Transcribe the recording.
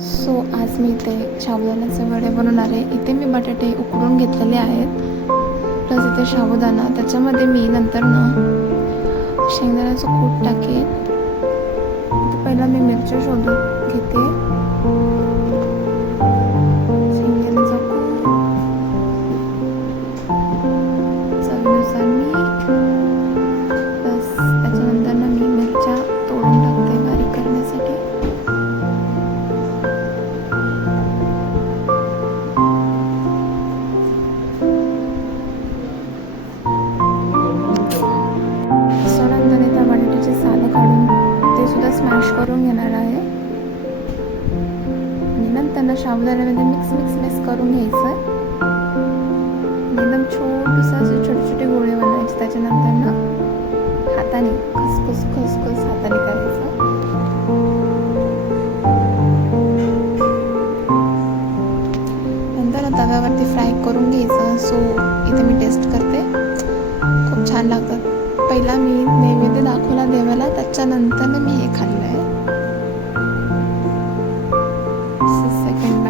So आज मी इथे साबुदाण्याचे वडे बनवणार आहे. इथे मी बटाटे उकडून घेतलेले आहेत, प्लस इथे साबुदाणा. त्याच्यामध्ये मी नंतर शेंगदाण्याचं कूट टाकेन. पहिला मी मिरच्या शोधून घेते. शेंगदाण्याचं कूट, चवीनुसार मीठ, प्लस त्याच्यानंतर मी मिरच्या तोडून टाकते बारीक करण्यासाठी. स्मॅश करून घेणार आहे आणि नंतर साबुदाण्यामध्ये मिक्स करून घ्यायचं आहे. एकदम छोटंसं असे छोटे छोटे गोळे बनवायचे. त्याच्यानंतर हाताने खसखस हाताने करायचं. नंतर तव्यावरती फ्राय करून घ्यायचं. सो इथे मी टेस्ट करते, खूप छान लागतात. पहिला मी नैवेद्य दाखवला देवाला, त्याच्यानंतर मी हे खाल्लं आहे. सेकंड